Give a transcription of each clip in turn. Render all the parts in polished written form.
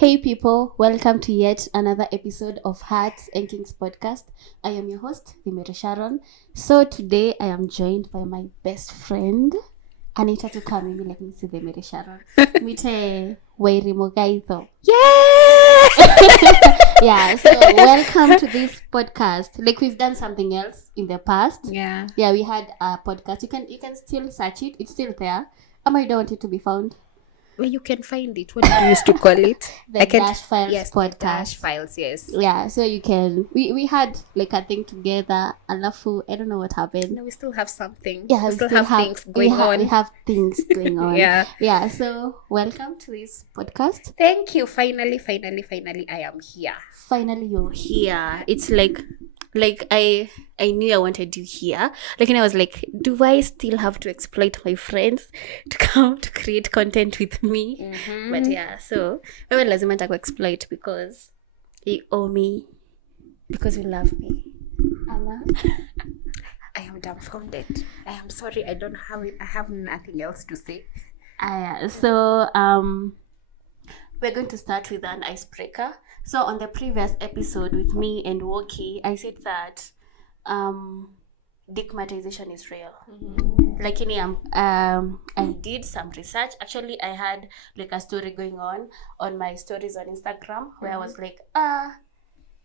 Hey people, welcome to yet another episode of Hearts and Kinks podcast. I am your host, Mimo Sharon. So today I am joined by my best friend, Anita to come in, like me see the Mimo Sharon. Mite Mimo Gaitho. Yeah, so welcome to this podcast. Like we've done something else in the past. Yeah, we had a podcast. You can still search it. It's still there. I don't want it to be found. Well, you can find it. What do you used to call it? The Dash Files podcast. Dash Files, yes. Yeah, so you can. We had like a thing together. Alafu, I don't know what happened. No, we still have something. Yeah, we still have things going on. We have things going on. Yeah. So welcome to this podcast. Thank you. Finally, I am here. Finally, you're here. It's like I knew I wanted you here. And I was like, do I still have to exploit my friends to come to create content with me? Mm-hmm. But yeah, so wewe lazima nitakuexploit because you owe me, because you love me. Ama? I am dumbfounded. I am sorry. I have nothing else to say. So we're going to start with an icebreaker. So on the previous episode with me and Woki, I said that digmatization is real. Mm-hmm. I did some research. Actually, I had like a story going on my stories on Instagram where I was like,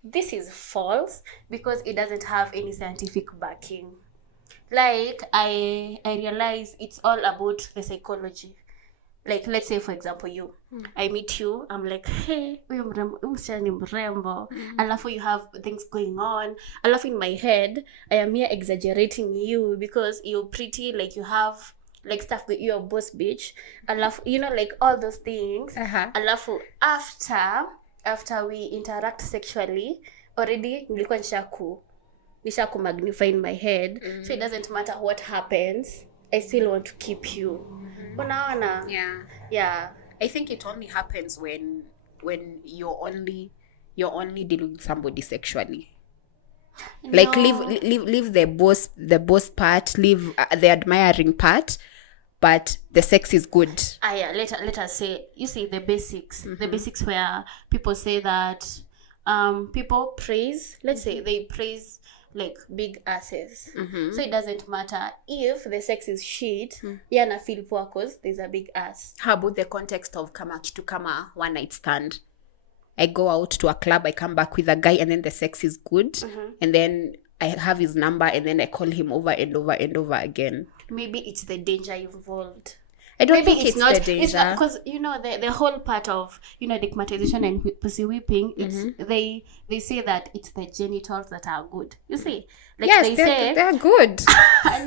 this is false because it doesn't have any scientific backing. Like I realize it's all about the psychology. Like, let's say, for example, you. I meet you. I'm like, hey, mrembo. Alafu you have things going on. Alafu in my head, I am here exaggerating you because you're pretty, like you have like stuff with your boss bitch. Alafu, like all those things. Alafu after we interact sexually, already nilikuwa nishaku magnify in my head. So it doesn't matter what happens. I still want to keep you. Unaona? Yeah. I think it only happens when you're only dealing with somebody sexually. No. Like leave the boss part, leave the admiring part, but the sex is good. Yeah. Let us say, you see the basics. Mm-hmm. The basics where people say that people praise. Let's say they praise like big asses. Mm-hmm. So it doesn't matter if the sex is shit. Na feel poor cause there's a big ass. How about the context of kama one night stand? I go out to a club, I come back with a guy, and then the sex is good, and then I have his number, and then I call him over and over and over again. Maybe it's the danger involved. I don't think it's the danger. It's not because the whole part of digmatization and pussy whipping. It's they say that it's the genitals that are good. You see, like yes, they're good.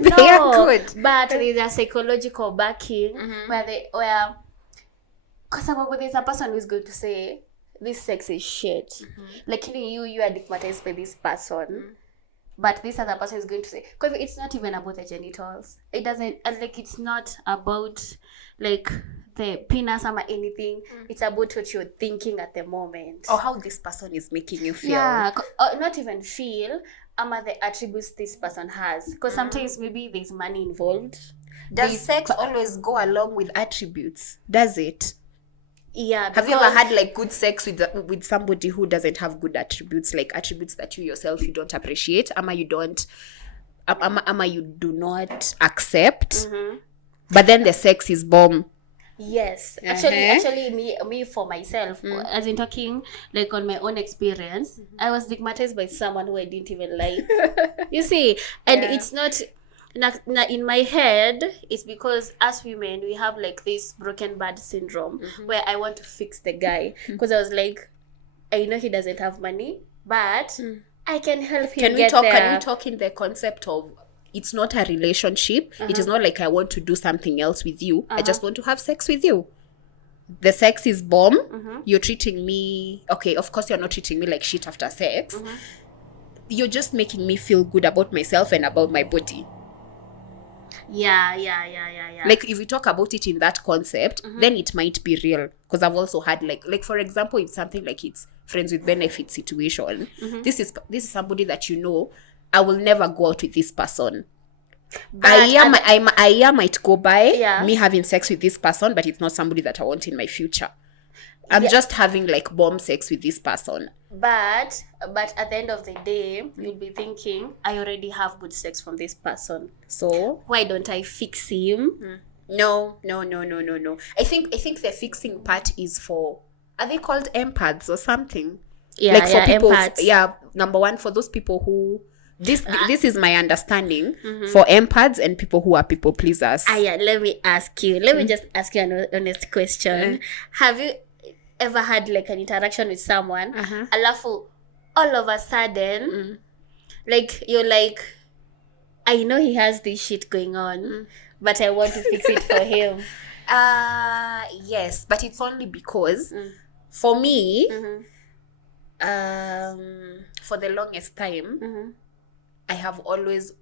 No, they are good, but there's a psychological backing where because there's a person who's going to say this sex is shit. Like you are digmatized by this person. But this other person is going to say, because it's not even about the genitals. It doesn't, it's not about, like, the penis or anything. It's about what you're thinking at the moment. Or how this person is making you feel. Yeah, not even feel, the attributes this person has. Because sometimes maybe there's money involved. Does sex always go along with attributes? Does it? Yeah. Have you ever had like good sex with somebody who doesn't have good attributes, like attributes that you yourself you don't appreciate, you do not accept, but then the sex is bomb? Yes. Actually, me for myself, as in talking like on my own experience, I was stigmatized by someone who I didn't even like. You see, and it's not. In my head, it's because as women we have like this broken bad syndrome where I want to fix the guy because I was like, I know he doesn't have money, but I can help him there. Can we talk in the concept of it's not a relationship? It is not like I want to do something else with you. I just want to have sex with you. The sex is bomb. You're treating me okay. Of course, you're not treating me like shit after sex. You're just making me feel good about myself and about my body. Yeah. Like if we talk about it in that concept, then it might be real. Because I've also had like for example, it's something like it's friends with benefit situation. This is somebody that I will never go out with this person. I might go by me having sex with this person, but it's not somebody that I want in my future. I'm just having like bomb sex with this person. But at the end of the day, you'll be thinking, I already have good sex from this person. So why don't I fix him? No. I think the fixing part is for, are they called empaths or something? Yeah, like for people, empaths. Number one, for those people who this is my understanding for empaths and people who are people pleasers. Let me ask you. Let me just ask you an honest question. Have you ever had like an interaction with someone, alafu all of a sudden, like you're like, I know he has this shit going on, but I want to fix it for him. Yes, but it's only because for me, for the longest time, I have always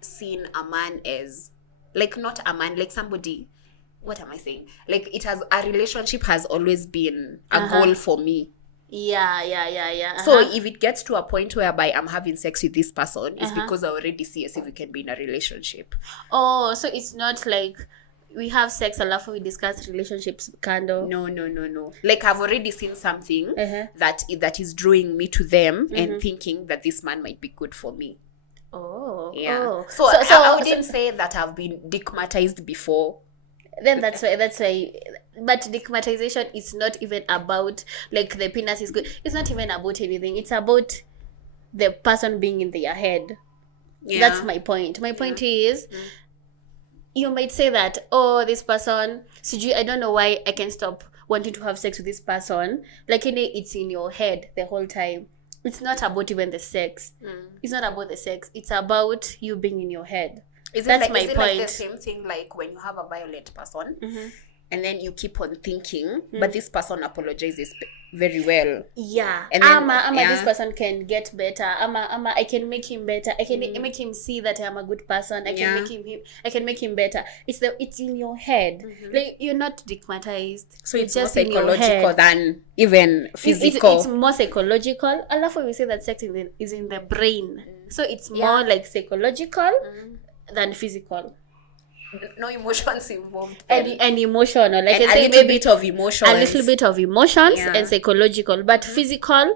seen a man as like, not a man, like somebody, what am I saying? Like a relationship has always been a goal for me. Yeah. So if it gets to a point whereby I'm having sex with this person, it's because I already see as if we can be in a relationship. Oh, so it's not like we have sex alafu we discuss relationships kando. No. Like I've already seen something that is drawing me to them and thinking that this man might be good for me. Oh. Yeah. Oh. So I wouldn't say that I've been digmatized before. Then that's why but digmatization is not even about like the penis is good. It's not even about anything. It's about the person being in their head. Yeah. That's my point. My point is you might say that, oh, this person, I don't know why I can stop wanting to have sex with this person. Like it's in your head the whole time. It's not about even the sex. It's not about the sex. It's about you being in your head. That's my point. Like the same thing like when you have a violent person and then you keep on thinking, but this person apologizes very well. Yeah. And then, this person can get better. I can make him better. I can make him see that I'm a good person. I can make him better. It's in your head. Like you're not digmatized. So it's more psychological than even physical. It's more psychological. I love when we say that sex is in the brain. So it's more like psychological than physical. No emotions involved. And emotional. Like and I say, a little bit of emotions. A little bit of emotions and psychological. But physical,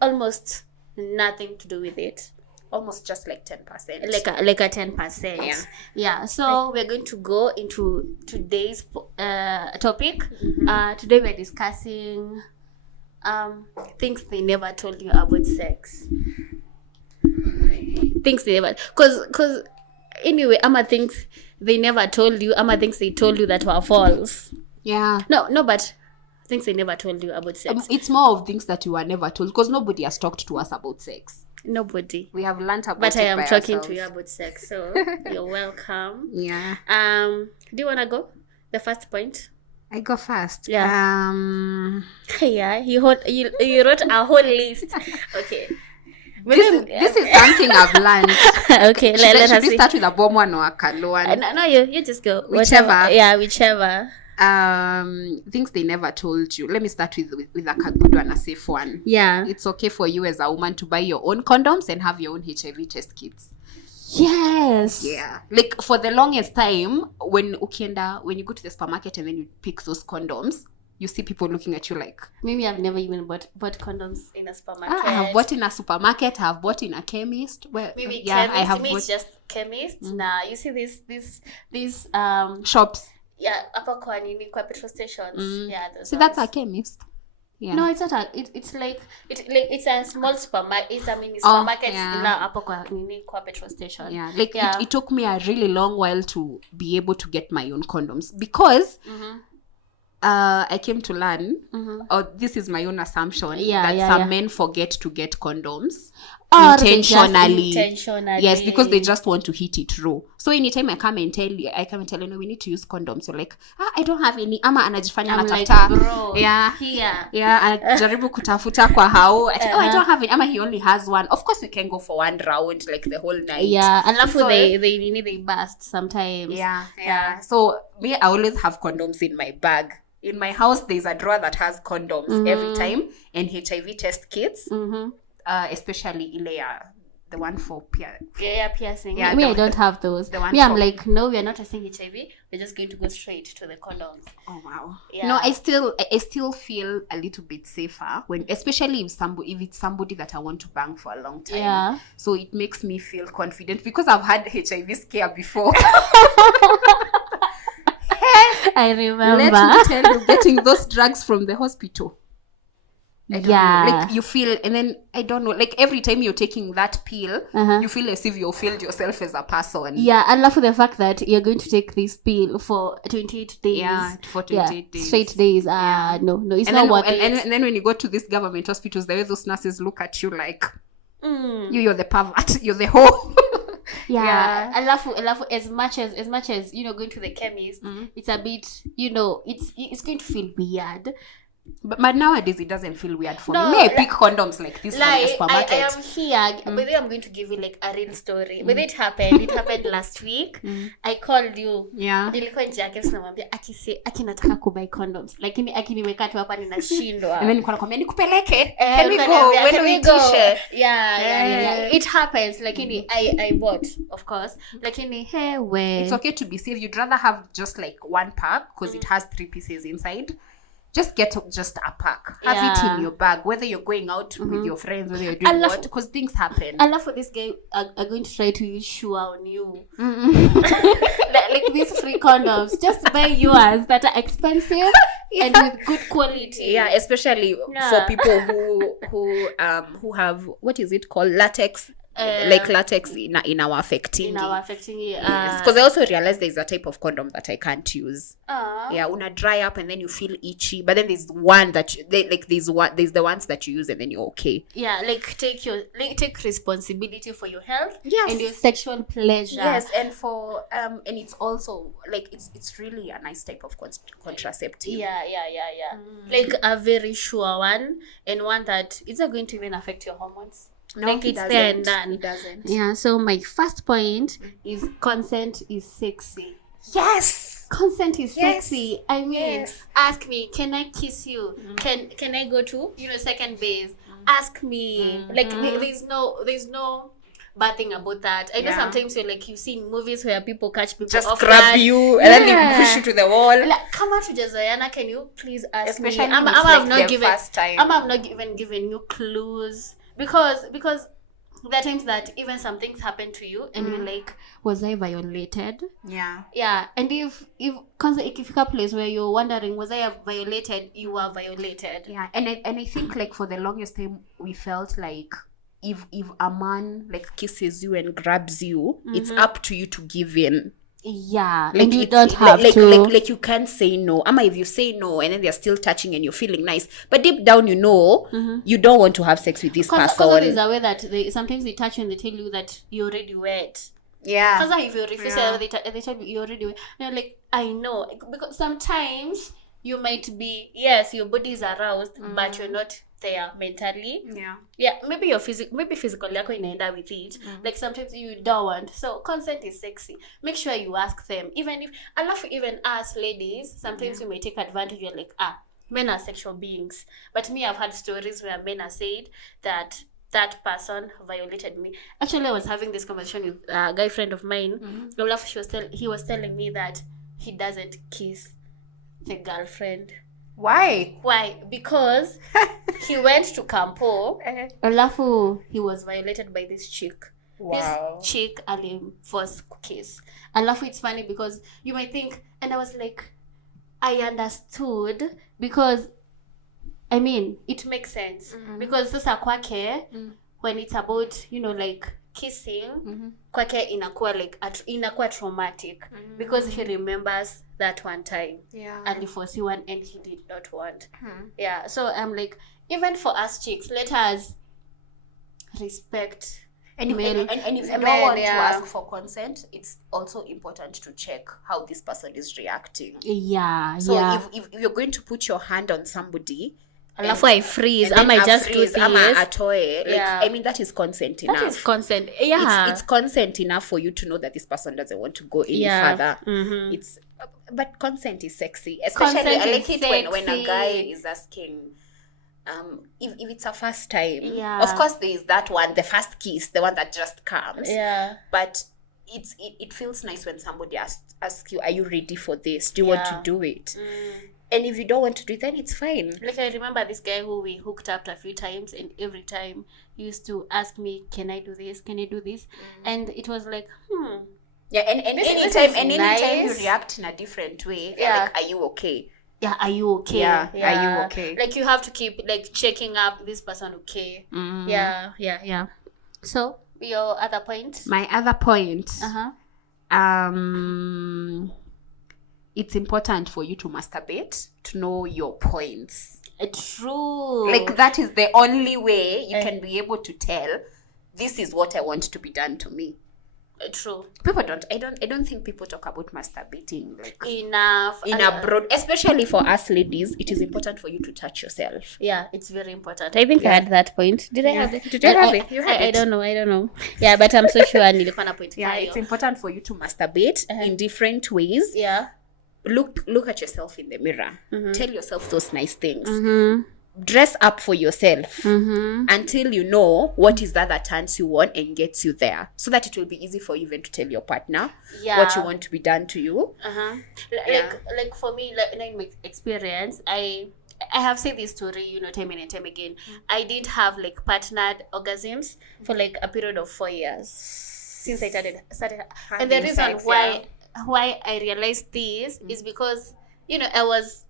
almost nothing to do with it. Almost just like 10%. Like a 10%. Yeah. So we're going to go into today's topic. Today we're discussing things they never told you about sex. Things they never... Because anyway, things they never told you, things they told you that were false. Yeah. No, but things they never told you about sex. It's more of things that you were never told because nobody has talked to us about sex. Nobody. We have learnt about but it. But I am talking ourselves. to you about sex, so you're welcome. Yeah. Do you wanna go? The first point? I go first. Yeah. Yeah, you wrote a whole list. Okay. This is something I've learned. Okay, should we start with a bomb one or a calo one? No, you just go. Whichever. Yeah, whichever. Things they never told you. Let me start with like a good one, a safe one. Yeah. It's okay for you as a woman to buy your own condoms and have your own HIV test kits. Yes. Yeah. Like for the longest time, when you go to the supermarket and then you pick those condoms, you see people looking at you like... Maybe I've never even bought condoms in a supermarket. I have bought in a supermarket. I have bought in a chemist. Maybe chemist. I have bought... just chemist. Nah, you see these shops. Yeah, hapa kwa petrol stations. Yeah, those. So that's a chemist. Yeah. No, it's not it's like it's a small supermarket. It's supermarkets na hapa kwa petrol station. Yeah, like it took me a really long while to be able to get my own condoms because I came to learn, or this is my own assumption, that some men forget to get condoms intentionally. Yes, because they just want to hit it raw. So anytime I come and tell you, no, we need to use condoms. You're like, I don't have any. Ama anajifanya natafuta. Like, bro, yeah, here. Yeah, anajaribu kutafuta kwa hao. I don't have any. Ama he only has one. Of course, we can go for one round, like the whole night. Yeah, alafu they bust sometimes. Yeah. So me, I always have condoms in my bag. In my house, there's a drawer that has condoms every time and HIV test kits, especially ile ya the one for piercing. Yeah, Me, I don't have those. The one Me, I'm for- like, no, we are not testing HIV. We're just going to go straight to the condoms. Oh wow. Yeah. No, I still feel a little bit safer when, especially if it's somebody that I want to bang for a long time. Yeah. So it makes me feel confident because I've had HIV scare before. I remember. Let me tell you, getting those drugs from the hospital. I don't know. Yeah. Like you feel, and then I don't know, like every time you're taking that pill, you feel as if you've failed yourself as a person. Yeah, and love for the fact that you're going to take this pill for 28 days. Yeah, for 28 days. Straight days. No, it's And not then, worth and, it. and then when you go to these government hospitals, the way those nurses look at you like, you're the pervert, you're the whole. Yeah. I love as much as going to the chemist, it's a bit, it's going to feel weird. But nowadays it doesn't feel weird for No, me. May I pick condoms like this from the supermarket? I am here. But then I'm going to give you like a real story. But it happened last week. I called you. Yeah. Nilikuwa nje yake namwambia aki nataka kubuy condoms. Lakini aki nimekaa tu hapa ninashindwa. And then nakwambia nikupeleke. Can we go? When do we t-shirt? Yeah. It happens. Lakini I bought, of course. Lakini It's okay to be safe. You'd rather have just like one pack because it has 3 pieces inside. Just get just a pack. Have it in your bag, whether you're going out with your friends, whether you're doing what, because things happen. I love for this guy are going to try to use Shua on you. Like these free condoms. Just buy yours that are expensive and with good quality. Yeah, especially for people who have, what is it called, latex. Like latex in our affecting. Yes, because I also realized there's a type of condom that I can't use. Yeah, una dry up and then you feel itchy, but then there's one that there's the ones that you use and then you're okay. Yeah, like take responsibility for your health. Yes. And your sexual pleasure. Yes, and for and it's also like it's really a nice type of contraceptive. Yeah. Like a very sure one, and one that isn't going to even affect your hormones. No, like it's doesn't. there and done. It doesn't. Yeah, so my first point is consent is sexy. Yes. Consent is sexy. I mean, Yes. ask me, can I kiss you? Can I go to second base? Ask me. Like there's no bad thing about that. I know sometimes you've seen movies where people catch people Just off grab guard. you and then they push you to the wall. Like, come out to Jazayana, can you please ask Especially me? when it's like the first time. I'm not even giving you clues because there are times that even some things happen to you and you're like, was I violated? Yeah. And if a place where you're wondering, was I violated, you are violated. Yeah. And I think like for the longest time we felt like if a man like kisses you and grabs you, it's up to you to give in. Yeah, like and you don't have to. Like you can't say no. Ama, if you say no and then they're still touching and you're feeling nice, but deep down you know you don't want to have sex with this person. Because there's a way that sometimes they touch you and they tell you that you're already wet. Yeah. Because if you refuse, they tell you you're already wet. And you're like, I know, because sometimes you might be, yes, your body is aroused, but you're not there mentally. Yeah, maybe physical yako inaenda with it. Like sometimes you don't want. So consent is sexy. Make sure you ask them. Even if I love even us ladies, sometimes you may take advantage. You're like, men are sexual beings. But me, I've had stories where men are said that person violated me. Actually, I was having this conversation with a guy friend of mine. He was telling me that he doesn't kiss the girlfriend. Why? Because he went to Campo. Alafu, he was violated by this chick. Wow. This chick first kiss. Alafu, it's funny because you might think, and I was like, I understood because, I mean, it makes sense. Because sasa kwake, when it's about, like kissing, kwake inakuwa traumatic because he remembers that one time. Yeah. And if was one and he did not want. Yeah. So I'm like, even for us chicks, let us respect. And if you don't want to ask for consent, it's also important to check how this person is reacting. Yeah. So if you're going to put your hand on somebody, alafu I freeze, I might just do this. Atoe. I mean, that is consent enough. That is consent. Yeah. It's consent enough for you to know that this person doesn't want to go any further. But consent is sexy. Especially, I like it when a guy is asking, if it's a first time, Yeah. of course there is that one, the first kiss, the one that just comes. Yeah. But it feels nice when somebody asks you, are you ready for this? Do you want to Yeah. do it? And if you don't want to do it, then it's fine. Like, I remember this guy who we hooked up a few times, and every time he used to ask me, can I do this? Can I do this? And it was like, Yeah, and This anytime is anytime you nice. react in a different way, Yeah. like, are you okay? yeah, are you okay? Yeah, are you okay? Like, you have to keep, like, checking up, this person okay? Yeah. So, your other point? My other point, Uh-huh. it's important for you to masturbate, to know your points. True. Like, that is the only way you can be able to tell, this is what I want to be done to me. True. People I don't think people talk about masturbating like Enough. in a broad, especially for us ladies. It is important for you to touch yourself. Yeah, it's very important. I think I had that point. Did I have it? Did you have it? You had I it. don't know. Yeah, but I'm so sure nilikuwa na point. Yeah, it's important for you to masturbate in different ways. Yeah. Look at yourself in the mirror. Tell yourself those nice things. Dress up for yourself until you know what is that turns you on and gets you there, so that it will be easy for you even to tell your partner what you want to be done to you. Like for me, like in my experience, I have said this story, time and time again. I did have like partnered orgasms for like a period of 4 years since I started and the Having reason sex, why I realized this is because I was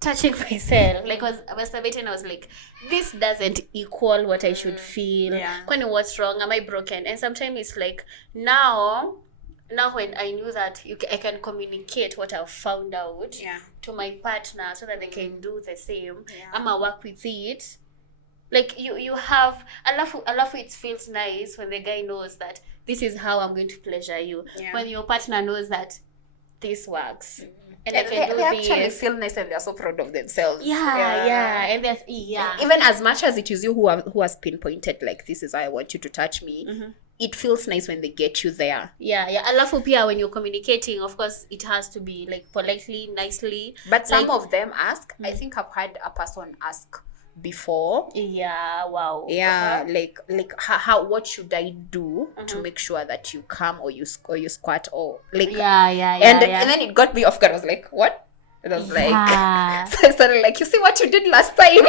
touching myself, like I was masturbating. I was like, this doesn't equal what I should feel. Kwani, what's wrong? Am I broken? And sometimes it's like now when I knew that I can communicate what I've found out to my partner so that they can do the same. I'ma work with it. Like you have alafu it feels nice when the guy knows that this is how I'm going to pleasure you. When your partner knows that this works. And I can do they this. actually feel nice and they're so proud of themselves. And there's even as much as it is you who has pinpointed, like, this is how I want you to touch me, it feels nice when they get you there. Alafu pia when you're communicating, of course it has to be like politely, nicely. But some of them ask. I think I've had a person ask before. Like how what should I do to make sure that you come or you squat or like and then it got me off guard. I was like, what? And I was like, so I started like, you see what you did last time?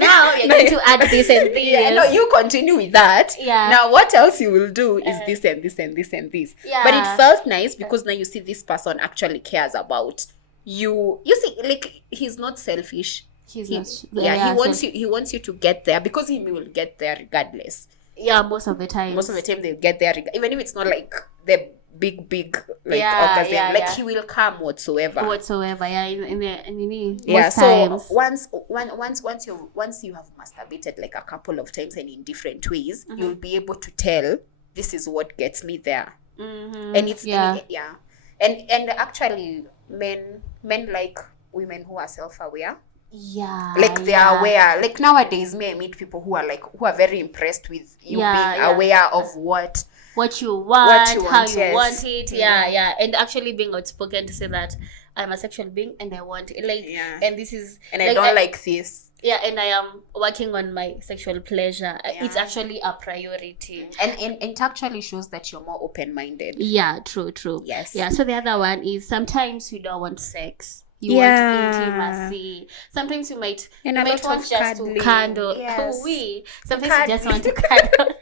Now you're going to add this and this. No, you continue with that. Now what else you will do is this and this and this and this. But it felt nice because now you see this person actually cares about you. You see, like, he's not selfish. He wants you to get there, because he will get there regardless. Most of the time they'll get there even if it's not like the big like orgasm. He will come whatsoever in so once you have masturbated like a couple of times and in different ways, you'll be able to tell, this is what gets me there. And it's and actually men like women who are self-aware. Like, they are aware. Like, nowadays I meet people who are very impressed with you being aware of what you want, how you want it. And actually being outspoken to say that I'm a sexual being and I want it, like, and this is, and I don't like this. And I am working on my sexual pleasure. It's actually a priority, and it actually shows that you're more open-minded. True. Yes. So the other one is, sometimes you don't want sex. You want intimacy. Sometimes you might want just to cuddle. Sometimes you just want to cuddle.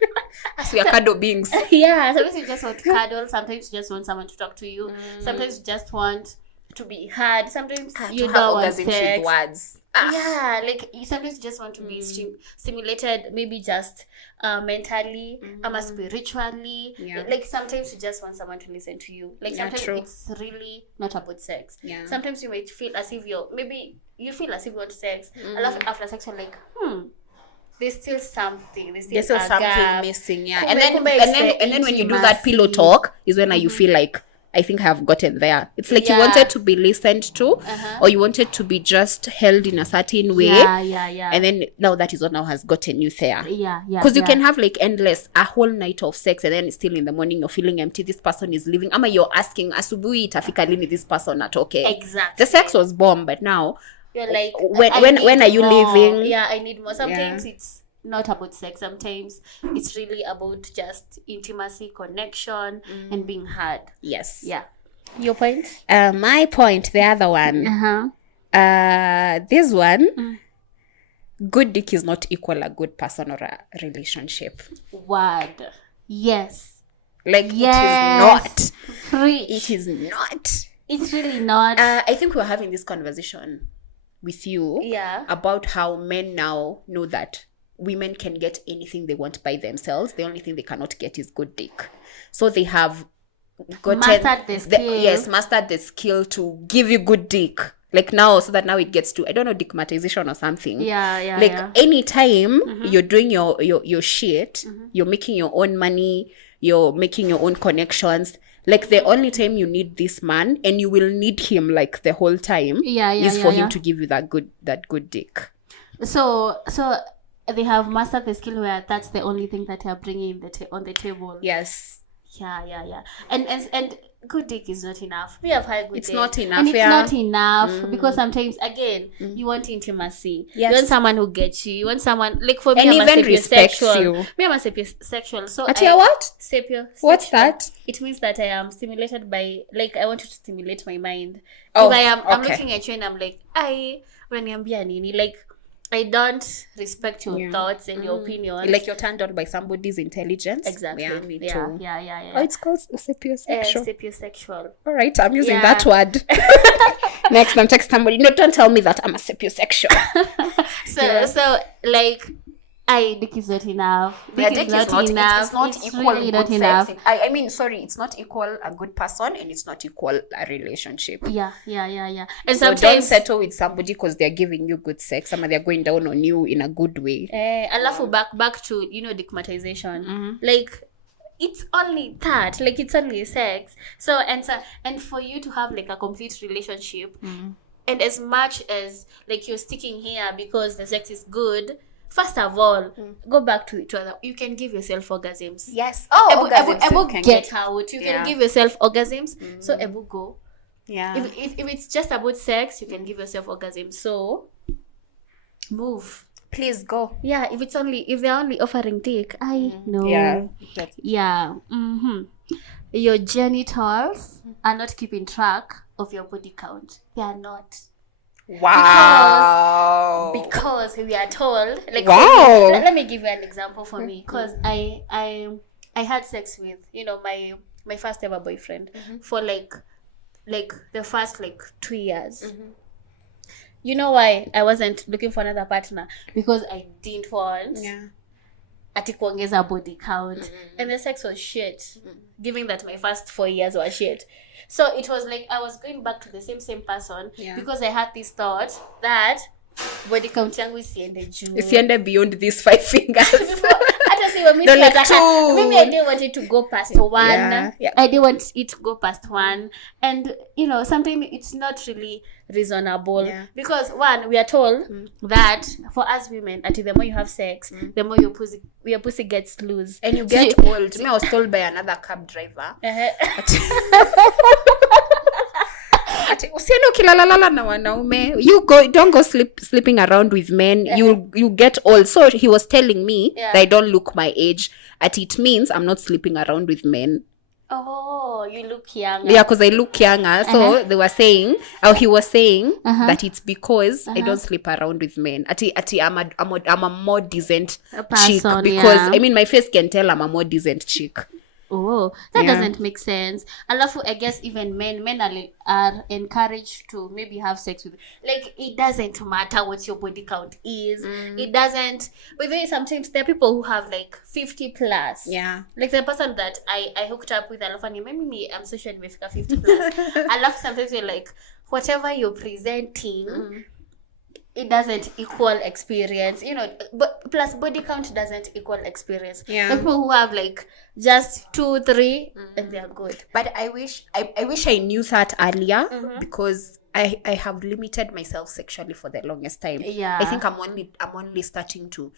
As we are cuddle beings. Sometimes you just want to cuddle. Sometimes you just want someone to talk to you. Sometimes you just want to be heard. Sometimes you don't want sex. With words. Like, sometimes you just want to be stimulated, maybe just mentally, spiritually. Like, sometimes you just want someone to listen to you. Like, sometimes it's really not about sex. Sometimes you might feel as if you feel as if you want sex. After sex, you're like, there's still something. There's still something missing. And then when you do that pillow talk is when you feel like, I think I have gotten there. It's like you wanted to be listened to, or you wanted to be just held in a certain way. And then now that is what now has gotten you there. Because you can have like a whole night of sex, and then still in the morning you're feeling empty. This person is leaving. Ama, you're asking, asubuhi itafika lini this person atoke? Exactly. The sex was bomb, but now you're like, when I when need are you more. leaving? Yeah, I need more. Sometimes it's not about sex. Sometimes it's really about just intimacy, connection, and being heard. Yes. Yeah. Your point? My point, the other one. This one, good dick is not equal a good person or a relationship. Word. Yes. Like, Yes. it is not. It's really not. I think we were having this conversation with you Yeah. about how men now know that women can get anything they want by themselves. The only thing they cannot get is good dick. So they have Mastered the skill. mastered the skill to give you good dick. Like now, so that now it gets to, I don't know, dickmatization or something. Yeah. Like anytime you're doing your shit, you're making your own money, you're making your own connections. Like the only time you need this man, and you will need him like the whole time, is for him to give you that good dick. So they have mastered the skill where that's the only thing that they are bringing on the table. Yes. Yeah. And good dick is not enough. We have had good It's dick. not enough. And it's not enough because sometimes, again, you want intimacy. Yes. You want someone who gets you. You want someone, like for me, And I'm even a respects sapiosexual. you. Me, I'm a sapiosexual. So At your what? Sapiosexual. What's that? It means that I am stimulated by, like, I want you to stimulate my mind. Oh, Because I'm okay. looking at you and I'm like, unaniambia nini? Like, I don't respect your thoughts and your opinions. Like you're turned on by somebody's intelligence. Exactly. Yeah, me too. Yeah. Oh, it's called sapiosexual. Sapiosexual. All right, I'm using Yeah. that word. Next time, text somebody. No, don't tell me that I'm a sapiosexual. So like, dick is not enough. Yeah, Dick is not enough. It's not It's equal really good not sex. enough. I mean, sorry, it's not equal a good person, and it's not equal a relationship. Yeah. And So don't sometimes settle with somebody because they're giving you good sex. Some they're going down on you in a good way. alafu back to dickmatization. Like, it's only that, like, it's only sex. So and for you to have like a complete relationship, and as much as like you're sticking here because the sex is good, first of all, go back to other. You can give yourself orgasms. Yes. Oh, Ebu get out. You can give yourself orgasms. So Ebu go. Yeah. If it's just about sex, you can give yourself orgasms. So move. Please go. Yeah, if they're only offering dick, I know. Yeah. Your genitals are not keeping track of your body count. They are not. Wow. Because we are told, like, wow. Let me give you an example for me, because I had sex with my first ever boyfriend for like the first 2 years. You know why I wasn't looking for another partner? Because I didn't want ati kuongeza body count, and the sex was shit, given that my first 4 years were shit. So it was like I was going back to the same person because I had this thought that body count yangu isiende beyond these 5 fingers. Hata si wamisi Like nataka. 2. Maybe I didn't want it to go past 1. Yeah. I didn't want it to go past 1. And sometimes it's not really reasonable because 1, we are told that for us women, the more you have sex, the more your pussy gets loose And you get old. Me, I was told by another cab driver. Usiende ukilalalala na wanaume. Don't go sleeping around with men. You get old. So he was telling me that I don't look my age. It means I'm not sleeping around with men. Oh, you look younger. Yeah, because I look younger. So they were saying, he was saying that it's because I don't sleep around with men. I'm a more decent chick. Because, I mean, my face can tell I'm a more decent chick. Oh, that doesn't make sense. Alafu, I guess even men are encouraged to maybe have sex with. Like, it doesn't matter what your body count is. It doesn't. But then sometimes there are people who have 50 plus. Yeah. Like the person that I hooked up with, alafu maybe I'm so sure nimefika 50 plus. Alafu sometimes you're like, whatever you're presenting, it doesn't equal experience, but plus body count doesn't equal experience. Yeah. The people who have just 2, 3 and they're good. But I wish I knew that earlier because I have limited myself sexually for the longest time. Yeah. I think I'm only starting to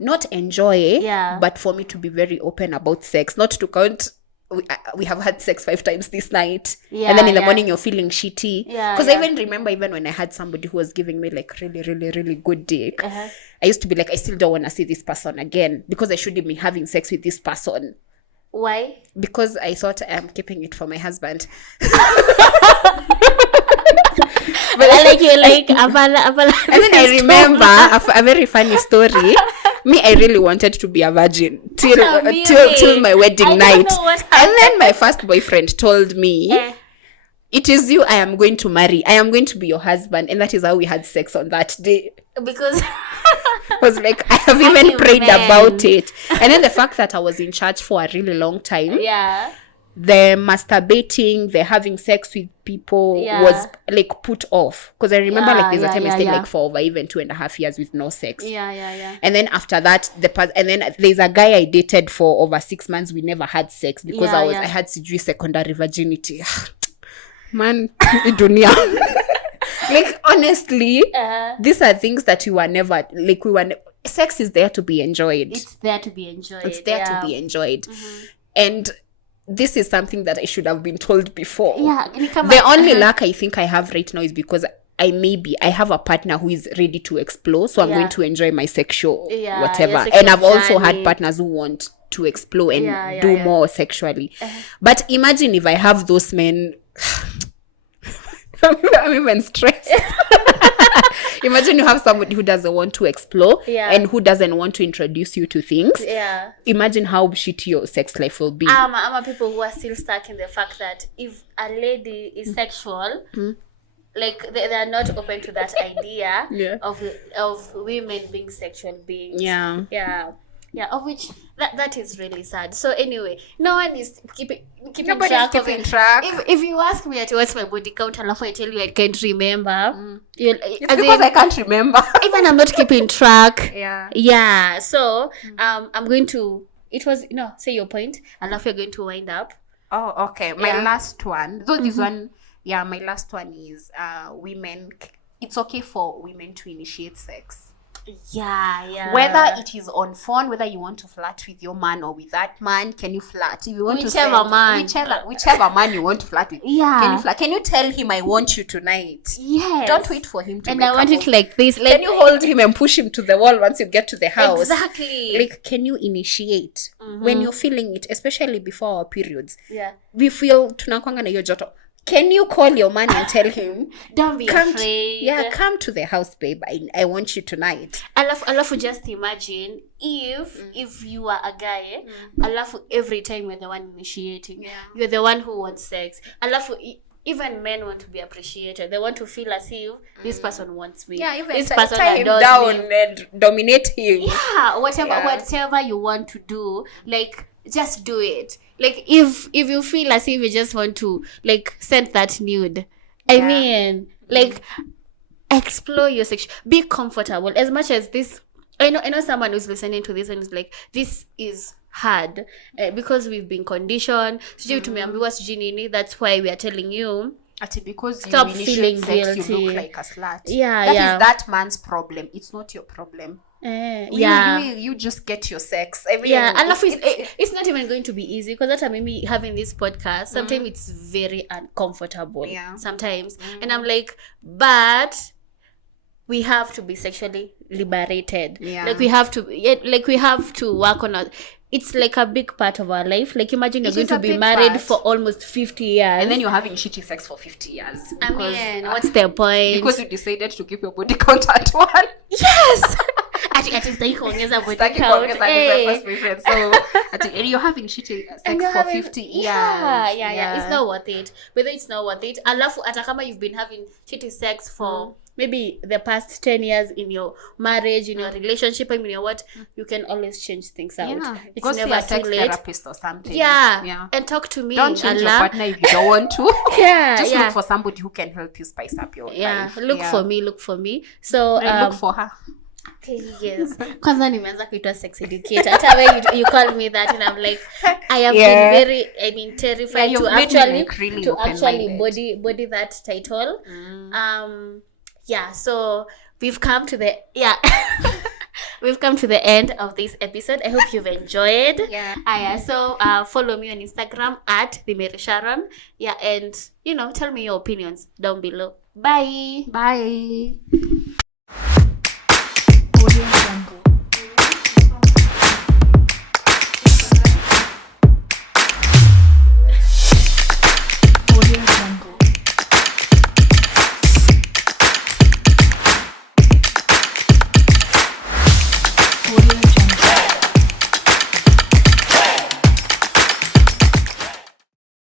not enjoy it, but for me to be very open about sex, not to count we have had sex 5 times this night, and then in the morning you're feeling shitty. Because I even remember, even when I had somebody who was giving me like really, really, really good dick, I used to be like, I still don't want to see this person again because I shouldn't be having sex with this person. Why? Because I thought I'm keeping it for my husband. But I like you like and then I remember a very funny story. Me, I really wanted to be a virgin till my wedding night. And then my first boyfriend told me, it is you I am going to marry. I am going to be your husband. And that is how we had sex on that day. Because I was like, I have even prayed about it. And then the fact that I was in church for a really long time. Yeah. The masturbating, the having sex with people was like put off. Because I remember like there's a time I stayed like for over even 2.5 years with no sex. Yeah. And then after that, and then there's a guy I dated for over 6 months. We never had sex because I had secondary virginity. Man, dunia. Like honestly, these are things that we were never like. Sex is there to be enjoyed. It's there to be enjoyed. Mm-hmm. And this is something that I should have been told before. Yeah. The only luck I think I have right now is because I have a partner who is ready to explore, so I'm going to enjoy my sexual whatever. And I've also had partners who want to explore and do more sexually. But imagine if I have those men. I'm even stressed. Imagine you have somebody who doesn't want to explore and who doesn't want to introduce you to things. Yeah. Imagine how shitty your sex life will be. I'm a people who are still stuck in the fact that if a lady is sexual, like they are not open to that idea of women being sexual beings. Yeah, of which that is really sad. So anyway, no one is keeping track of it. If you ask me what's my body count, alafu I tell you I can't remember. It's because I can't remember. Even I'm not keeping track. Yeah. So I'm going to. It was say your point. Alafu you're going to wind up. Oh, okay. My last one. Though this one, my last one is women. It's okay for women to initiate sex. Yeah. Whether it is on phone, whether you want to flirt with your man or with that man, can you flirt? If you want whichever man you want to flirt with, can you flirt? Can you tell him I want you tonight? Yes. Don't wait for him to. And I want it like this. Like, can you hold him and push him to the wall once you get to the house? Exactly. Like, can you initiate when you're feeling it, especially before our periods? Yeah. We feel tunakwanga na hiyo joto. Can you call your man and tell him, don't be afraid. Come to the house, babe. I want you tonight. Alafu just imagine if you are a guy, alafu every time you're the one initiating, you're the one who wants sex. Alafu even men want to be appreciated. They want to feel as if this person wants me. Yeah, even this person tie him down and dominate him. Yeah, whatever you want to do, like just do it. Like if you feel as if you just want to like send that nude, I mean, like explore your section, be comfortable as much as this. I know someone who's listening to this and is like, this is hard because we've been conditioned. That's why we are telling you. Because stop you feeling sex, guilty. You look like a slut. That is that man's problem. It's not your problem. You just get your sex. I mean, it's not even going to be easy because that time me having this podcast, sometimes it's very uncomfortable. Sometimes, and I'm like, but we have to be sexually liberated. Like we have to work on it. It's like a big part of our life. Like imagine you're going to be married for almost 50 years. And then you're having shitty sex for 50 years. I mean, what's the point? Because you decided to keep your body count at 1. Yes! Ati kuongeza body count. First boyfriend. So, and you're having shitty sex for 50 years. Yeah. It's not worth it. Whether it's not worth it. Alafu atakama you've been having shitty sex for maybe the past 10 years in your marriage, in your relationship, I mean, you can always change things out. It's go never see a too late. Therapist or something. Yeah. And talk to me. Don't change your partner if you don't want to. Just look for somebody who can help you spice up your life. Look for me. So look for her. Okay, yes. Kwanza nimeanza kuitwa sex educator. Hata when you call me that and I'm like, I have been terrified to actually body that title. So we've come to the we've come to the end of this episode. I hope you've enjoyed. Yeah. So follow me on Instagram at the Mary Sharon. Yeah, and tell me your opinions down below. Bye. Bye.